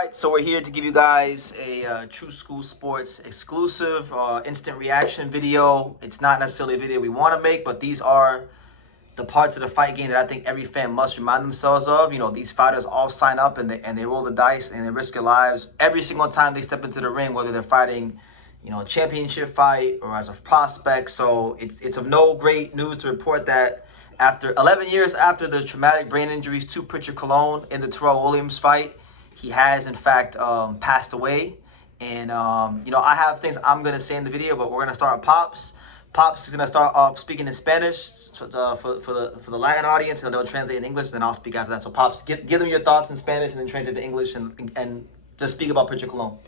Alright, so we're here to give you guys a True School Sports exclusive instant reaction video. It's not necessarily a video we want to make, but these are the parts of the fight game that I think every fan must remind themselves of. You know, these fighters all sign up and they roll the dice and they risk their lives every single time they step into the ring, whether they're fighting, you know, a championship fight or as a prospect. So it's of no great news to report that after 11 years after the traumatic brain injuries to Prichard Colon in the Terrell Williams fight, he has, in fact, passed away. And, you know, I have things I'm going to say in the video, but we're going to start with Pops. Pops is going to start off speaking in Spanish for the Latin audience, and they'll translate in English, and then I'll speak after that. So, Pops, give them your thoughts in Spanish and then translate to English and just speak about Prichard Colon.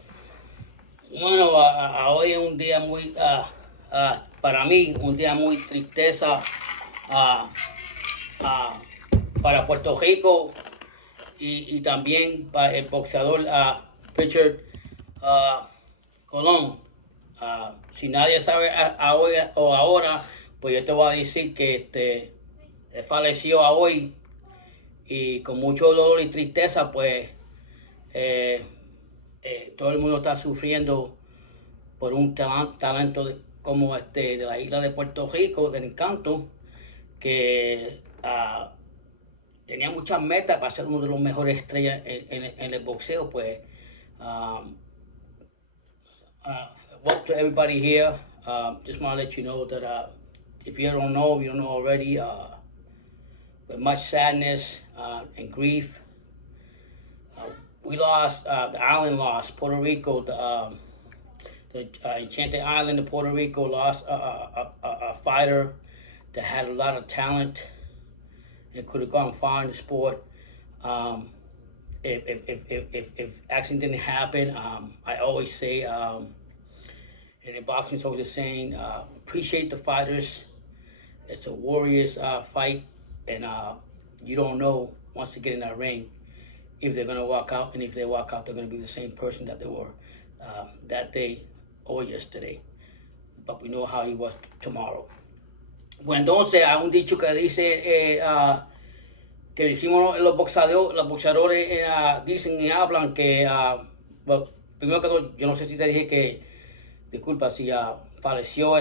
Bueno, hoy es un día muy, para mí, un día muy tristeza para Puerto Rico. Y también para el boxeador Prichard Colon. Si nadie sabe ahora, pues yo te voy a decir que él falleció hoy y con mucho dolor y tristeza, pues todo el mundo está sufriendo por un talento como de la isla de Puerto Rico, del Encanto, que tenía muchas metas para ser uno de los mejores estrellas en el boxeo. Pues welcome to everybody here. Just want to let you know that if you don't know already, with much sadness and grief, we lost, the island lost, Puerto Rico, the enchanted island of Puerto Rico lost a fighter that had a lot of talent. It could have gone far in the sport. If accident didn't happen, I always say, and in boxing, so always saying, appreciate the fighters. It's a warriors fight, and you don't know once they get in that ring if they're gonna walk out, and if they walk out, they're gonna be the same person that they were that day or yesterday. But we know how he was tomorrow. Pues entonces hay un dicho que dice que decimos los boxeadores dicen y hablan que well, primero que todo, yo no sé si te dije que, disculpa, si falleció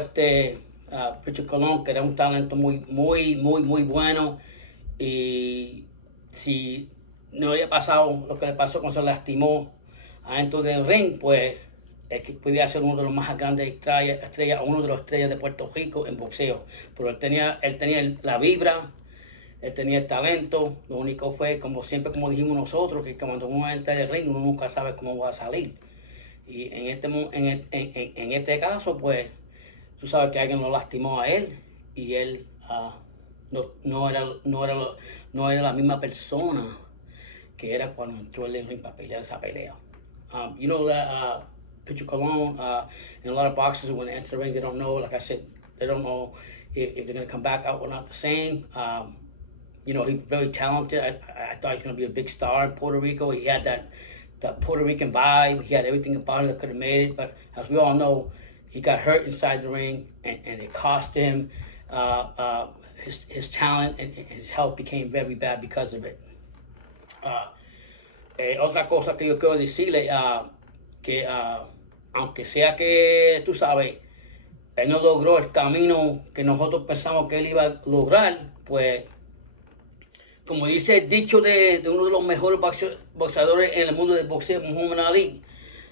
Prichard Colon, que era un talento muy bueno, y si no había pasado lo que le pasó cuando se lastimó adentro del ring, pues es que podía ser uno de los más grandes estrellas, uno de los estrellas de Puerto Rico en boxeo. Pero él tenía la vibra, él tenía el talento. Lo único fue, como siempre, como dijimos nosotros, que cuando uno entra en el ring, uno nunca sabe cómo va a salir. Y en este caso, pues, tú sabes que alguien lo lastimó a él, y él no era la misma persona que era cuando entró en el ring para pelear esa pelea. You know that Prichard Colon, and a lot of boxers, when they enter the ring, they don't know, like I said, they don't know if they're going to come back out or not the same. You know, he's very talented. I thought he was going to be a big star in Puerto Rico. He had that Puerto Rican vibe. He had everything about him that could have made it. But as we all know, he got hurt inside the ring, and it cost him his talent, and his health became very bad because of it. Otra cosa que yo quiero decirle, que aunque sea que, tú sabes, él no logró el camino que nosotros pensamos que él iba a lograr, pues, como dice el dicho de uno de los mejores boxeadores en el mundo del boxeo, Muhammad Ali,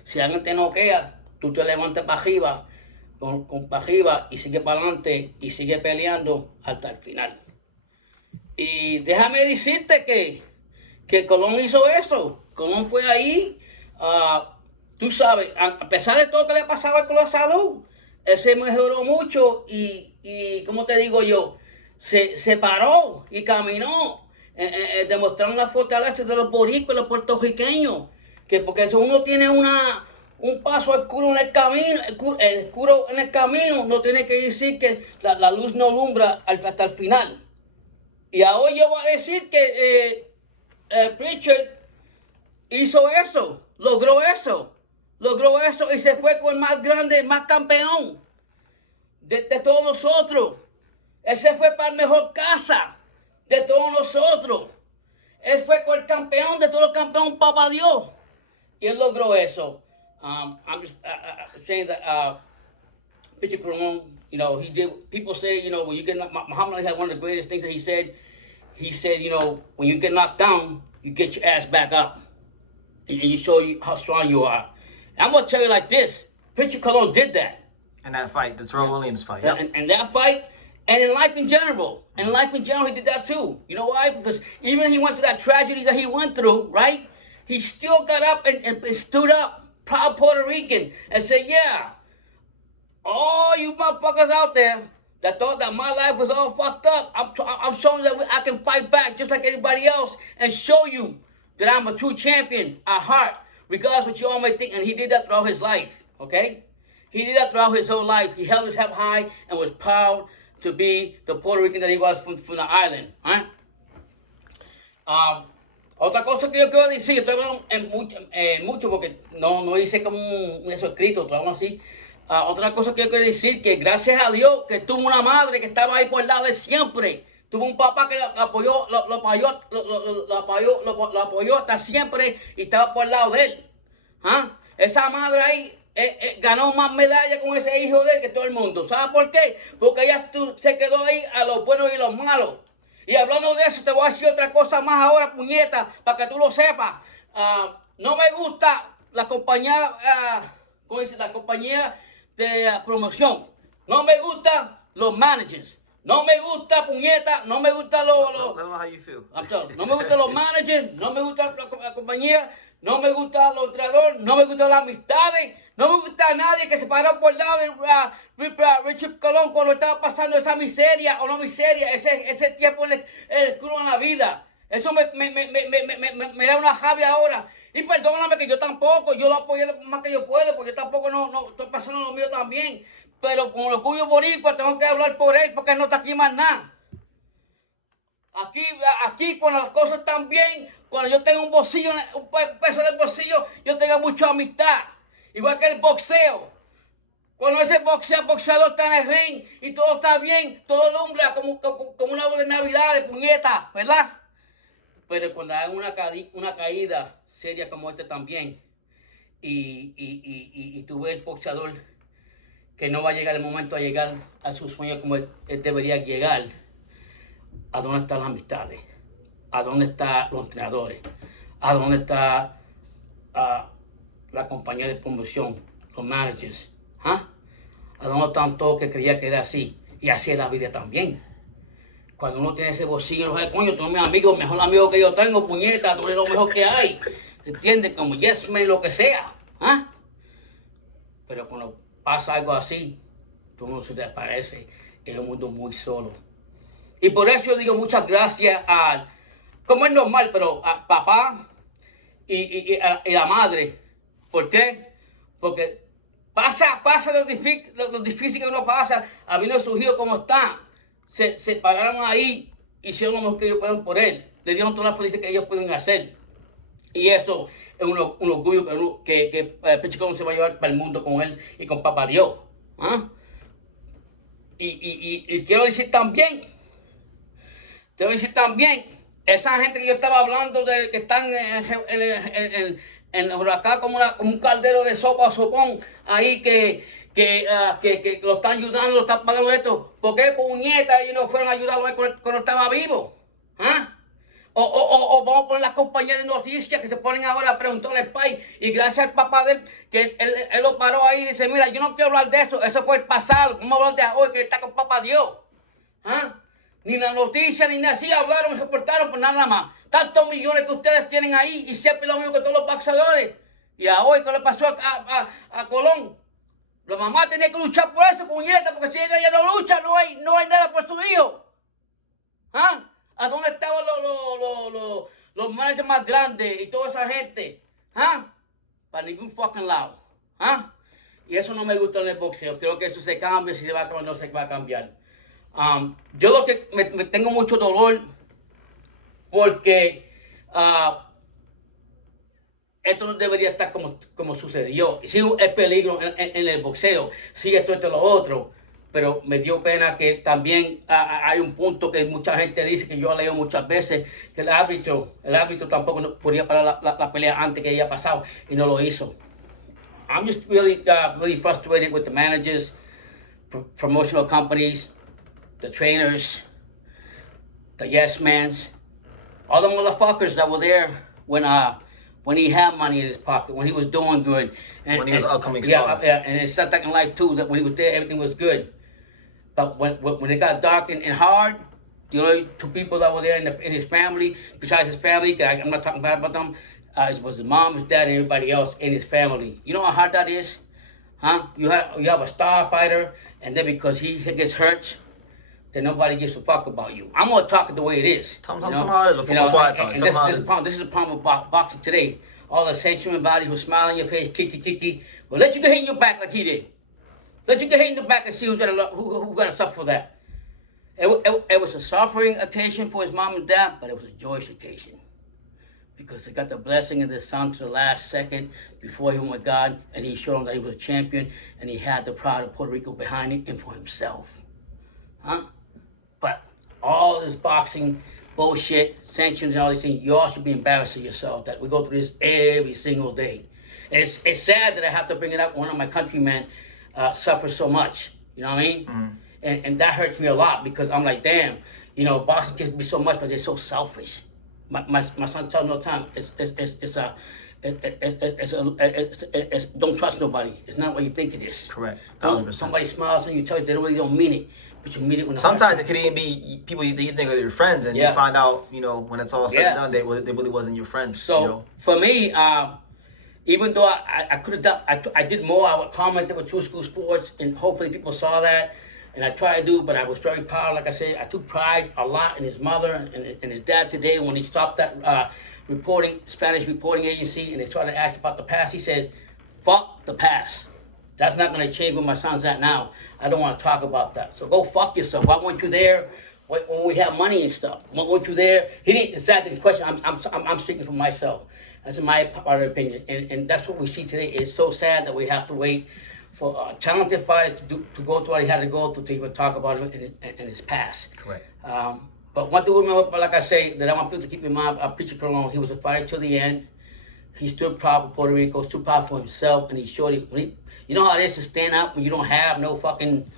si alguien te noquea, tú te levantas para arriba, para arriba, y sigue para adelante, y sigue peleando hasta el final. Y déjame decirte que Colón hizo eso. Colón fue ahí, tú sabes, a pesar de todo que le pasaba con la salud, él se mejoró mucho y ¿cómo te digo yo? Se paró y caminó, demostrando la fortaleza de los boricuas y los puertorriqueños, que porque si uno tiene un paso oscuro en el camino, oscuro en el camino, no tiene que decir que la luz no alumbra hasta el final. Y ahora yo voy a decir que Prichard hizo eso, logró eso y se fue con el más grande, el más campeón de todos nosotros. Él se fue para la mejor casa de todos nosotros. Él fue con el campeón de todos los campeones, papá Dios. y él logró eso. I'm just saying that Prichard Colon, you know, he did. People say, you know, when you get Muhammad Ali had one of the greatest things that he said. He said, you know, when you get knocked down, you get your ass back up, and you show you how strong you are. And I'm gonna tell you like this: Prichard Colon did that. In that fight, the Terrell Williams fight. Yep. And that fight, and in life in general. In life in general, he did that too. You know why? Because even he went through that tragedy that he went through, right? He still got up and stood up, proud Puerto Rican, and said, yeah, all you motherfuckers out there that thought that my life was all fucked up, I'm showing that I can fight back just like anybody else and show you that I'm a true champion at heart, regardless of what you all may think. And he did that throughout his life, okay? He did that throughout his whole life. He held his head high and was proud to be the Puerto Rican that he was from the island. Right? Otra cosa que yo quiero decir, estoy hablando mucho porque no hice como eso escrito, todo así. Otra cosa que yo quiero decir, que gracias a Dios que tuvo una madre que estaba ahí por el lado de siempre. Tuvo un papá que lo apoyó hasta siempre y estaba por el lado de él. ¿Ah? Esa madre ahí ganó más medallas con ese hijo de él que todo el mundo. ¿Sabes por qué? Porque ella se quedó ahí a los buenos y los malos. Y hablando de eso, te voy a decir otra cosa más ahora, puñeta, para que tú lo sepas. No me gusta la compañía, ¿cómo dice? La compañía de promoción. No me gustan los managers. No me gusta, puñeta, no me gusta No me gustan los managers, no me gusta la compañía, no me gustan los entrenadores, no me gustan las amistades, no me gusta nadie que se paró por el lado de Prichard Colon cuando estaba pasando esa miseria o no miseria, ese tiempo el crudo en la vida. Eso me da una rabia ahora. Y perdóname que yo tampoco, yo lo apoyé lo más que yo puedo, porque yo tampoco no estoy pasando lo mío también. Pero con el orgullo boricua tengo que hablar por él, porque él no está aquí más nada. Aquí cuando las cosas están bien, cuando yo tengo un bolsillo, un peso en el bolsillo, yo tengo mucha amistad. Igual que el boxeo. Cuando ese boxeador está en el ring y todo está bien, todo alumbra como una bola de Navidad de puñeta, ¿verdad? Pero cuando hay una caída seria como esta también, y tú ves el boxeador que no va a llegar el momento a llegar a sus sueños como él debería llegar, ¿a dónde están las amistades? ¿A dónde están los entrenadores? ¿A dónde está la compañía de promoción, los managers? ¿Ah? ¿A dónde están todos que creían que era así? Y así es la vida también. Cuando uno tiene ese bolsillo, no coño, tú eres mi amigo, el mejor amigo que yo tengo, puñeta, tú eres lo mejor que hay. ¿Entiendes? Como yes man, lo que sea. ¿Ah? Pero cuando pasa algo así, tú no se te aparece. Es un mundo muy solo. Y por eso yo digo muchas gracias como es normal, pero a papá y la madre. ¿Por qué? Porque pasa lo difícil que uno pasa, habiendo surgido como está. Se pararon ahí, hicieron lo mejor que ellos pueden por él. Le dieron todas las felicidades que ellos pueden hacer. Y eso es un orgullo que Prichard Colon se va a llevar para el mundo con él y con papá Dios. ¿Ah? Y quiero decir también, esa gente que yo estaba hablando de que están en el huracán como un caldero de sopa o sopón, ahí que lo están ayudando, lo están pagando esto. ¿Por qué puñeta ellos no fueron a ayudarlo cuando estaba vivo? ¿Ah? O vamos a poner las compañías de noticias que se ponen ahora a preguntarle al país, y gracias al papá de él, que él lo paró ahí y dice, mira, yo no quiero hablar de eso fue el pasado, vamos a hablar de hoy que está con papá Dios. ¿Ah? Ni la noticia ni nada, sí hablaron, reportaron, pues nada más. Tantos millones que ustedes tienen ahí y siempre lo mismo que todos los boxeadores. Y a hoy, ¿qué le pasó a Colón? La mamá tenía que luchar por eso, puñeta, porque si ella no lucha, no hay nada por su hijo. ¿Ah? ¿A dónde estaban los managers más grandes y toda esa gente? ¿Ah? Para ningún fucking lado. ¿Ah? Y eso no me gusta en el boxeo. Creo que eso se cambia, si se va a cambiar, no se va a cambiar. Yo lo que me tengo mucho dolor porque esto no debería estar como sucedió. Sí, es peligro en el boxeo, sí, esto lo otro, pero me dio pena que también hay un punto que mucha gente dice que yo leo muchas veces, que el árbitro tampoco podía parar la pelea antes que haya pasado y no lo hizo. I'm just really frustrated with the managers, promotional companies, the trainers, the yes mans, all the motherfuckers that were there when he had money in his pocket, when he was doing good. And, when he was an upcoming star. Yeah, and it's not like in life too, that when he was there, everything was good. But when it got dark and hard, the only two people that were there in his family, besides his family, I'm not talking bad about them, it was his mom, his dad, and everybody else in his family. You know how hard that is? Huh? You have a star fighter, and then because he gets hurt, then nobody gives a fuck about you. I'm gonna talk it the way it is. Tell them how it is before I talk. This is the problem with boxing today. All the sanctioning bodies will smile in your face, kiki. Well, let you get hit in your back like he did. Let you get hit in the back and see who's gonna suffer for that. It was a suffering occasion for his mom and dad, but it was a joyous occasion. Because they got the blessing of the son to the last second before he went with God, and he showed him that he was a champion, and he had the pride of Puerto Rico behind him and for himself. Huh? But all this boxing bullshit, sanctions and all these things, you all should be embarrassed of yourself that we go through this every single day. And it's sad that I have to bring it up. One of my countrymen suffers so much. You know what I mean? Mm-hmm. And that hurts me a lot because I'm like, damn, you know, boxing gives me so much, but they're so selfish. My son tells me all the time, don't trust nobody. It's not what you think it is. Correct. Somebody smiles and you tell you they really don't mean it. But you mean it when sometimes it could even be people you think are your friends, and you find out, you know, when it's all said and done, they really wasn't your friends. So you know? For me, even though I could have done, I did more. I would comment with True School Sports, and hopefully people saw that. And I tried to do, but I was very proud. Like I said, I took pride a lot in his mother and his dad today. When he stopped that Spanish reporting agency, and they tried to ask about the past, he says, "Fuck the past. That's not going to change where my son's at now. I don't want to talk about that. So go fuck yourself. Why weren't you there when we had money and stuff? Why weren't you there?" He didn't exactly question. I'm speaking for myself. That's in my part of opinion, and that's what we see today. It's so sad that we have to wait for a talented fighter to go through what he had to go through to even talk about it in his past. Correct. But one thing to remember, like I say, that I want people to keep in mind, Prichard Colon, he was a fighter till the end. He stood proud for Puerto Rico, stood proud for himself, and he showed it. You know how it is to stand up when you don't have no fucking,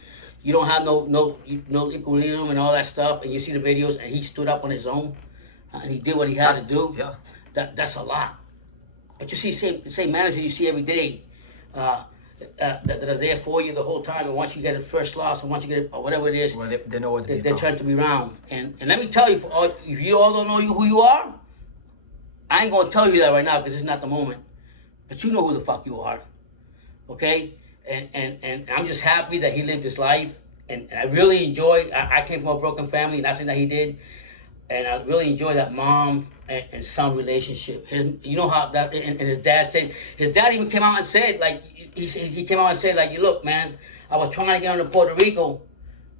you don't have no equilibrium and all that stuff, and you see the videos, and he stood up on his own, and he did what he had to do. Yeah. That's a lot. But you see the same managers you see every day. That are there for you the whole time, and once you get a first loss, and once you get it, or whatever it is, well, they know what they're trying to be around. And let me tell you, if you all don't know who you are, I ain't gonna tell you that right now because it's not the moment. But you know who the fuck you are, okay? And I'm just happy that he lived his life, and I really enjoy. I came from a broken family, not saying that he did, and I really enjoy that mom and son relationship. You know how that, and his dad said, his dad even came out and said, like, he came out and said, like, look, man, I was trying to get into Puerto Rico,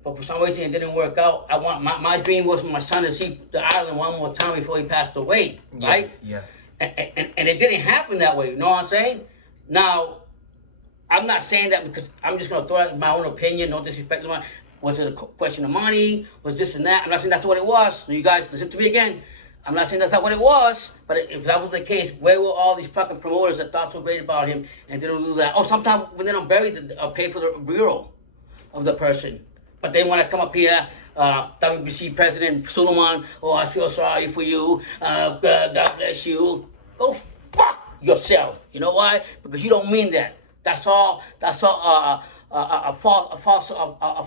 but for some reason it didn't work out. I want my dream was for my son to see the island one more time before he passed away, right? Yeah. And it didn't happen that way. You know what I'm saying? Now, I'm not saying that because I'm just gonna throw out my own opinion. No disrespect to my. Was it a question of money? Was this and that? I'm not saying that's what it was. So you guys listen to me again. I'm not saying that's not what it was, but if that was the case, where were all these fucking promoters that thought so great about him and didn't do that? Oh, sometimes when they don't bury pay for the burial of the person, but they want to come up here, WBC President Suleiman, oh, I feel sorry for you, God bless you. Go fuck yourself. You know why? Because you don't mean that. That's all a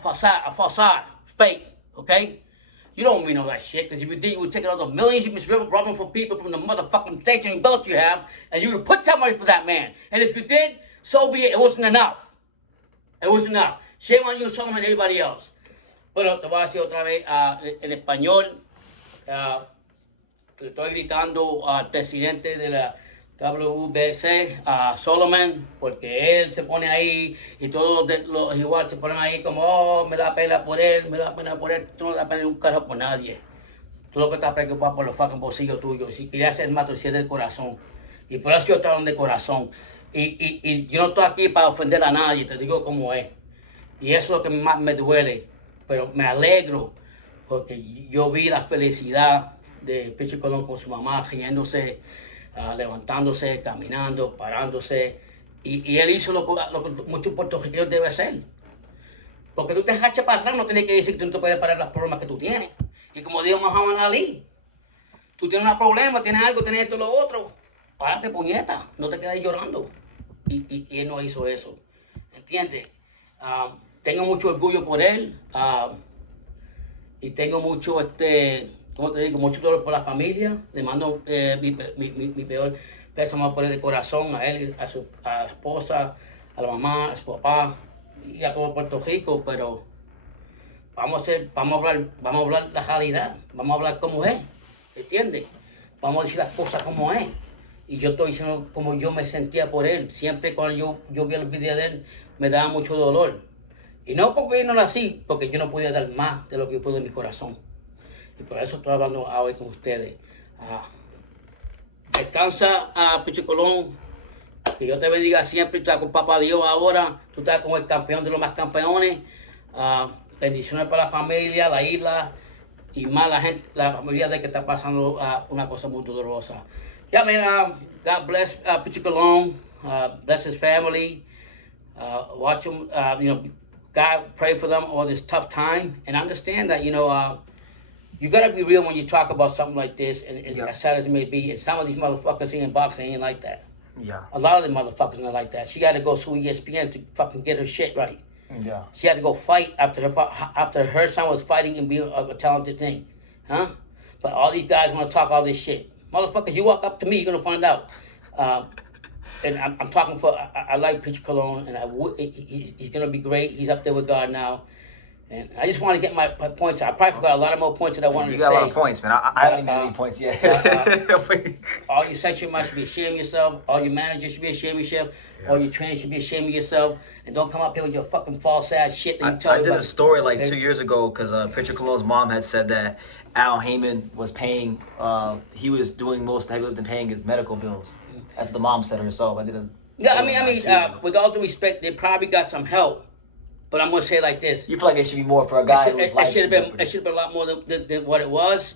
facade, fake, okay? You don't mean all that shit, because if you did, you would take all the millions you've been robbing from people from the motherfucking sanctioning belt you have, and you would put that money for that man. And if you did, so be it. It wasn't enough. It wasn't enough. Shame on you, Solomon, and everybody else. Bueno, te voy a decir otra vez en español. Le estoy gritando al presidente de la WBC, a Solomon, porque él se pone ahí y todos los igual se ponen ahí como, oh, me da pena por él, tú no da pena un carajo por nadie. Tú lo que estás preocupado por los fucking bolsillos tuyos. Si querías ser más, tú hicieras del corazón. Y por eso yo estoy hablando de corazón. Y yo no estoy aquí para ofender a nadie, te digo como es. Y eso es lo que más me duele. Pero me alegro porque yo vi la felicidad de Prichard Colon con su mamá, riéndose, levantándose, caminando, parándose. Y él hizo lo que muchos puertorriqueños deben hacer. Porque tú te hachas para atrás, no tienes que decir que tú no te puedes parar los problemas que tú tienes. Y como dijo Muhammad Ali, tú tienes un problema, tienes algo, tienes esto y lo otro. Párate, puñeta, no te quedes llorando. Y él no hizo eso. ¿Entiendes? Tengo mucho orgullo por él. Y tengo mucho, ¿cómo te digo? Mucho dolor por la familia. Le mando mi peor pésame por el corazón a él, a la esposa, a la mamá, a su papá y a todo Puerto Rico. Pero vamos a hablar la realidad. Vamos a hablar como es. ¿Entiendes? Vamos a decir las cosas como es. Y yo estoy diciendo como yo me sentía por él. Siempre cuando yo vi el video de él, me daba mucho dolor. Y no porque yo no nací, porque yo no podía dar más de lo que yo puedo en mi corazón. Y por eso estoy hablando hoy con ustedes. Descansa, Prichard Colon. Que Dios te bendiga siempre. Tú estás con Papá Dios ahora. Tú estás con el campeón de los más campeones. Bendiciones para la familia, la isla y más la gente, la familia de que está pasando una cosa muy dolorosa. Yeah, man. God bless Prichard Colon. Bless his family. Watch him. God, pray for them all this tough time, and understand that you gotta be real when you talk about something like this, and as sad as it may be. And some of these motherfuckers in boxing ain't like that. Yeah. A lot of the motherfuckers ain't like that. She got to go sue ESPN to fucking get her shit right. Yeah. She had to go fight after her son was fighting and being a talented thing, huh? But all these guys want to talk all this shit. Motherfuckers, you walk up to me, you're gonna find out. And I'm talking for, I like Prichard Colon, and he's going to be great. He's up there with God now. And I just want to get my points out. I probably forgot a lot of more points that I wanted to say. You got a lot of points, man. I haven't made any points yet. All your section might should be ashamed of yourself. All your managers should be ashamed of yourself. Yeah. All your trainers should be ashamed of yourself. And don't come up here with your fucking false ass shit that you tell I did a story like 2 years ago because Prichard Colon's mom had said that Al Heyman was paying, he was doing most heavy lifting, paying his medical bills. That's the mom said herself. I didn't. Yeah, I mean, with all due respect, they probably got some help. But I'm gonna say it like this: you feel like it should be more for a guy who's it should have been a lot more than what it was.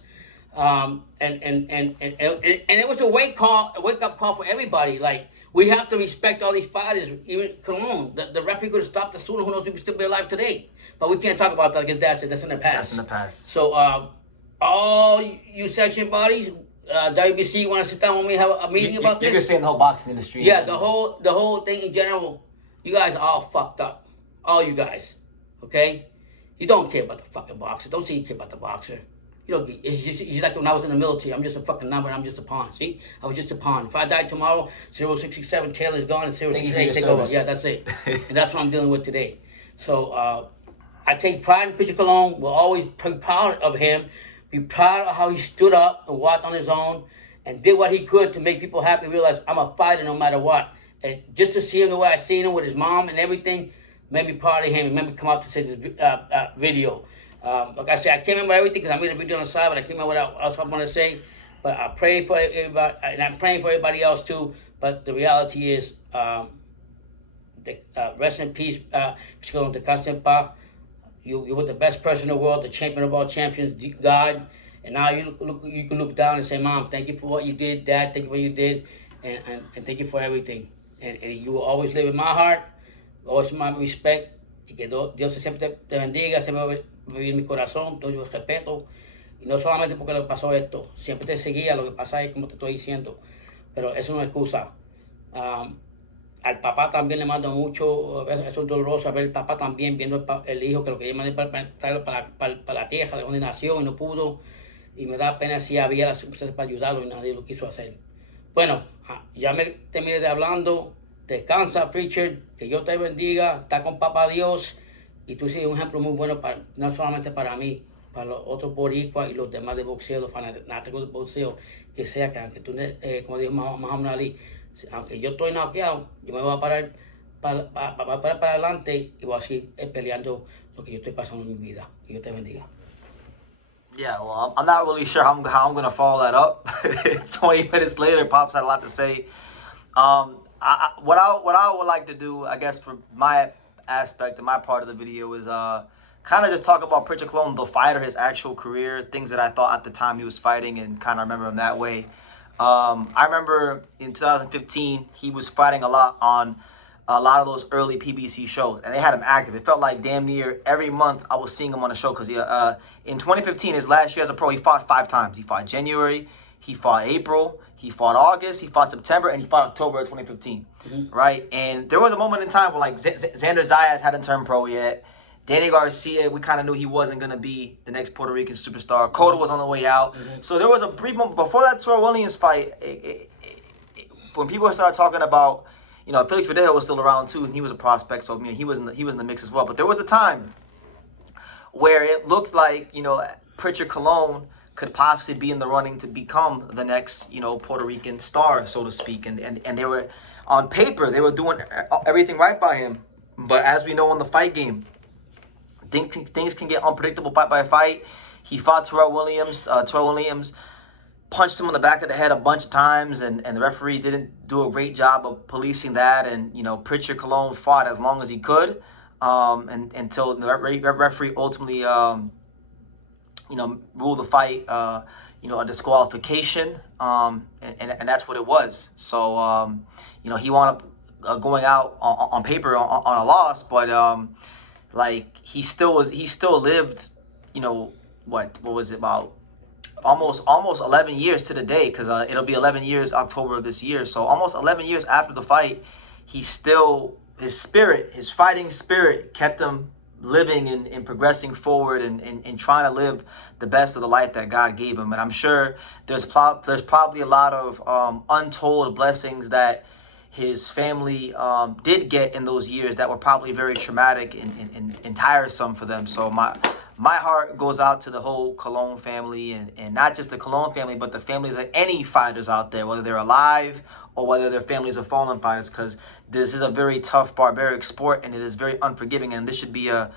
And it was a wake up call for everybody. Like, we have to respect all these fighters. Even Colon, the referee could have stopped us sooner. Who knows? We could still be alive today. But we can't talk about that because that's in the past. That's in the past. So all you section bodies. WBC, you want to sit down with me and have a meeting about this? You're just saying the whole boxing industry. Yeah, the whole thing in general. You guys are all fucked up. All you guys. Okay? You don't care about the fucking boxer. Don't say you care about the boxer. You don't. It's just like when I was in the military. I'm just a fucking number and I'm just a pawn. See? I was just a pawn. If I die tomorrow, 0667 Taylor's gone and 068 take over. Yeah, that's it. And that's what I'm dealing with today. So I take pride in Prichard Colon. We'll always be proud of him. Be proud of how he stood up and walked on his own and did what he could to make people happy, realize I'm a fighter no matter what. And just to see him the way I seen him with his mom and everything made me proud of him. It made me come out to say this video. Like I said, I can't remember everything because I made a video on the side, but I can't remember what else I want to say. But I pray for everybody, and I'm praying for everybody else too. But the reality is, rest in peace, You were the best person in the world, the champion of all champions, God. And now you can look down and say, Mom, thank you for what you did. Dad, thank you for what you did. And thank you for everything. And you will always live in my heart, always in my respect. Y que Dios siempre te bendiga, siempre va a vivir en mi corazón, todo yo respeto. Y no solamente porque le pasó esto, siempre te seguía, lo que pasa es como te estoy diciendo. Pero eso no es excusa. Al papá también le mando mucho, eso es doloroso, ver el papá también viendo el hijo que lo quería mandar para la tierra de donde nació y no pudo. Y me da pena si había las circunstancias para ayudarlo y nadie lo quiso hacer. Bueno, ya me terminé de hablando. Descansa, Prichard, que Dios te bendiga, está con papá Dios. Y tú sigue un ejemplo muy bueno, no solamente para mí, para los otros boricuas y los demás de boxeo, los fanáticos de boxeo, que sea que aunque tú, como dijo Muhammad Ali, aunque yo estoy noqueado, yo me voy a parar para adelante y voy a seguir peleando lo que yo estoy pasando en mi vida. Que Dios te bendiga. Yeah, well, I'm not really sure how I'm going to follow that up. 20 minutes later, Pops had a lot to say. What I would like to do, I guess, for my aspect, in my part of the video, is kind of just talk about Prichard Colon, the fighter, his actual career, things that I thought at the time he was fighting, and kind of remember him that way. I remember in 2015 he was fighting a lot on a lot of those early PBC shows, and they had him active. It felt like damn near every month I was seeing him on the show, because in 2015, his last year as a pro, he fought 5 times. He fought January, he fought April, he fought August, he fought September, and he fought October of 2015, right? And there was a moment in time where, like, Xander Zayas hadn't turned pro yet. Danny Garcia, we kind of knew he wasn't going to be the next Puerto Rican superstar. Cotto was on the way out. So there was a brief moment before that Terrell Williams fight, when people started talking about, you know, Felix Verdejo was still around too, and he was a prospect, so I mean, he was in the mix as well. But there was a time where it looked like, you know, Prichard Colon could possibly be in the running to become the next, you know, Puerto Rican star, so to speak. And they were, on paper, they were doing everything right by him. But as we know in the fight game, things can get unpredictable fight by fight. He fought Terrell Williams. Terrell Williams punched him on the back of the head a bunch of times, and the referee didn't do a great job of policing that. And, you know, Prichard Colon fought as long as he could, and until the referee ultimately, you know, ruled the fight, you know, a disqualification, and that's what it was. So, you know, he wound up going out on paper on a loss, but like he still lived, you know, what was it, about almost 11 years to the day, because it'll be 11 years October of this year. So almost 11 years after the fight, he still, his fighting spirit kept him living and progressing forward, and trying to live the best of the life that God gave him. And I'm sure there's probably a lot of untold blessings that his family did get in those years that were probably very traumatic and tiresome for them. So my heart goes out to the whole Colon family, and not just the Colon family, but the families of any fighters out there, whether they're alive or whether their families are fallen fighters, because this is a very tough, barbaric sport, and it is very unforgiving. And this should be a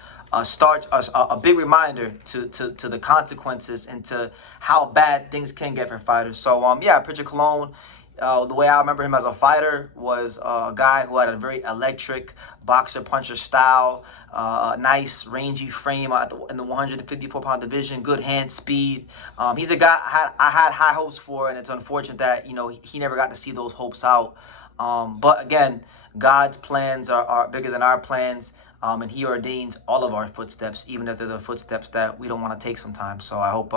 big reminder to the consequences and to how bad things can get for fighters. So yeah, Prichard Colon, the way I remember him as a fighter was a guy who had a very electric boxer-puncher style, a nice rangy frame in the 154-pound division, good hand speed. He's a guy I had high hopes for, and it's unfortunate that, you know, he never got to see those hopes out. But again, God's plans are bigger than our plans, and he ordains all of our footsteps, even if they're the footsteps that we don't want to take sometimes. So I hope,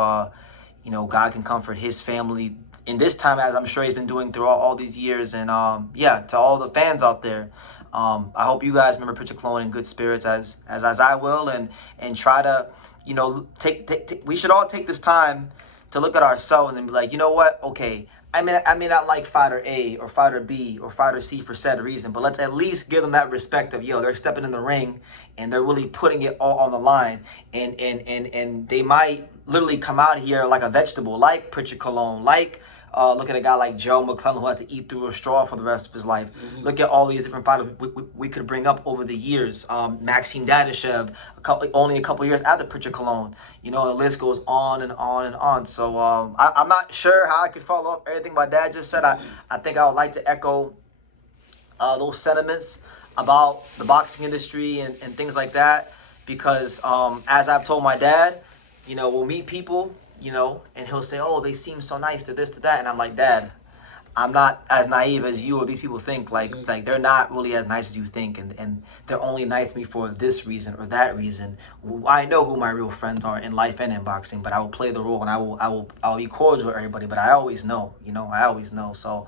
you know, God can comfort his family in this time, as I'm sure he's been doing through all these years. And yeah, to all the fans out there, I hope you guys remember Prichard Colon in good spirits as I will, and try to, you know, we should all take this time to look at ourselves and be like, you know what, okay, I may not like fighter A or fighter B or fighter C for said reason, but let's at least give them that respect of, yo, they're stepping in the ring and they're really putting it all on the line, and they might literally come out here like a vegetable, like Prichard Colon, like look at a guy like Joe McClellan, who has to eat through a straw for the rest of his life. Look at all these different fighters we could bring up over the years. Maxime Dadashev, only a couple years after Prichard Colon. You know, the list goes on and on and on. So I'm not sure how I could follow up everything my dad just said. I think I would like to echo those sentiments about the boxing industry and things like that, because as I've told my dad, you know, we'll meet people, you know, and he'll say, oh, they seem so nice to this, to that. And I'm like, Dad, I'm not as naive as you or these people think. Like they're not really as nice as you think. And they're only nice to me for this reason or that reason. I know who my real friends are in life and in boxing, but I will play the role, and I'll be cordial with everybody. But I always know, you know, I always know. So,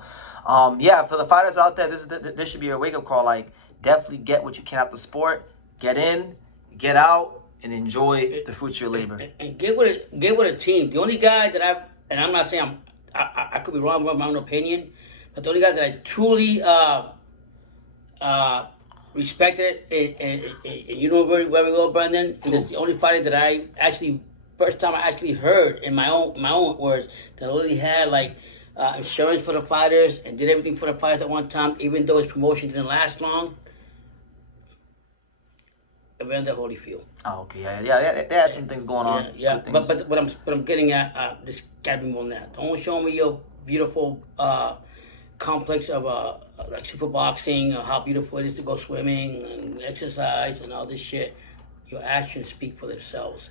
yeah, for the fighters out there, this should be a wake-up call. Like, definitely get what you can out the sport. Get in, get out, and enjoy the fruits of your labor. And get with a team. The only guy that I'm not saying I could be wrong with my own opinion, but the only guy that I truly respected, and you know very well, Brendan, and it's the only fighter that I actually, first time I actually heard in my own words, that really had like insurance for the fighters and did everything for the fighters at one time, even though his promotion didn't last long. Evander Holyfield. Oh, okay, yeah. They had some things going on. Yeah. But what I'm getting at, this gotta be more than that. Don't show me your beautiful complex of like super boxing, how beautiful it is to go swimming and exercise and all this shit. Your actions speak for themselves.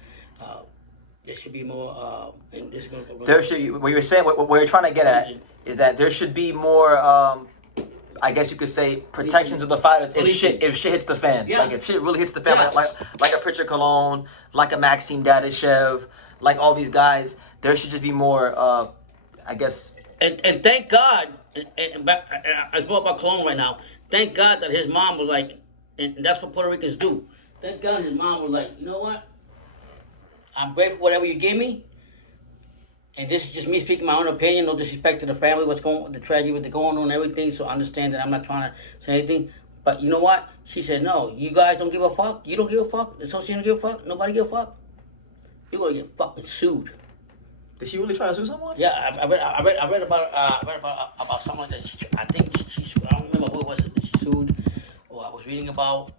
There should be more. And this is gonna, There should. What you're saying, what you're trying to get at, is that there should be more. I guess you could say protections of the fighters if shit hits the fan. Yeah. Like if shit really hits the fan, Yeah. like a Prichard Colon, like a Maxime Dadashev, like all these guys. There should just be more. I guess. And thank God. I spoke about Colon right now. Thank God that his mom was like, and that's what Puerto Ricans do. Thank God his mom was like, you know what? I'm grateful for whatever you gave me. And this is just me speaking my own opinion, no disrespect to the family, what's going on, the tragedy, what's going on, and everything. So I understand that I'm not trying to say anything. But you know what? She said, no, you guys don't give a fuck. You don't give a fuck. The association don't give a fuck. Nobody give a fuck. You're gonna get fucking sued. Did she really try to sue someone? Yeah, I read about someone that I think she I don't remember who it was that she sued, or I was reading about.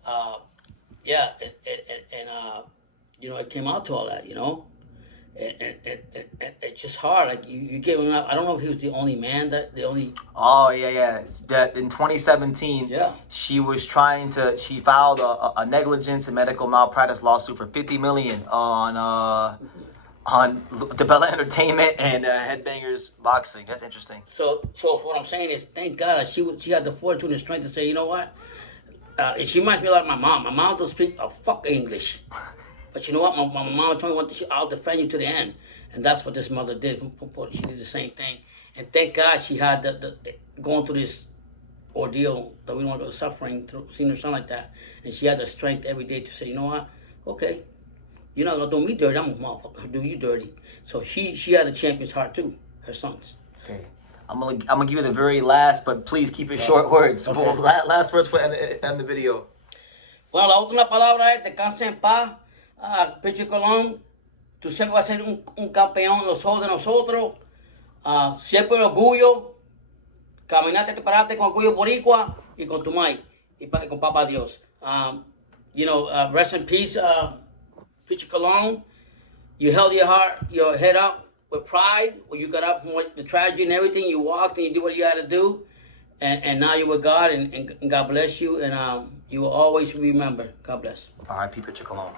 Yeah, and you know, it came out to all that, you know. It's just hard. Like you giving up. I don't know if he was the only man the only. Oh yeah. That in 2017, Yeah. she was trying to. She filed a negligence and medical malpractice lawsuit for $50 million on DeBella Entertainment and Headbangers Boxing. That's interesting. So what I'm saying is, thank God that she had the fortitude and strength to say, you know what? She reminds me a lot of my mom. My mom don't speak a fuck English. But you know what? My mom told me, I'll defend you to the end. And that's what this mother did. She did the same thing. And thank God she had going through this ordeal that we don't want to go suffering, seeing her son like that. And she had the strength every day to say, you know what? Okay, you're not going to do me dirty. I'm a motherfucker. Do you dirty. So she had a champion's heart too, her sons. Okay. I'm gonna give you the very last, but please keep it short words. Okay. Last words for end the video. Bueno, la última palabra es descansa en paz. Prichard Colon, tú siempre vas a ser un campeón de nosotros. Siempre el orgullo. Caminaste, te paraste con orgullo boricua y con tu mai y con Papa Dios. You know, rest in peace, Prichard Colon. You held your head up with pride when you got up from the tragedy and everything. You walked and you did what you had to do. And now you're with God, and God bless you. And you will always remember. God bless. R.I.P. Prichard Colon.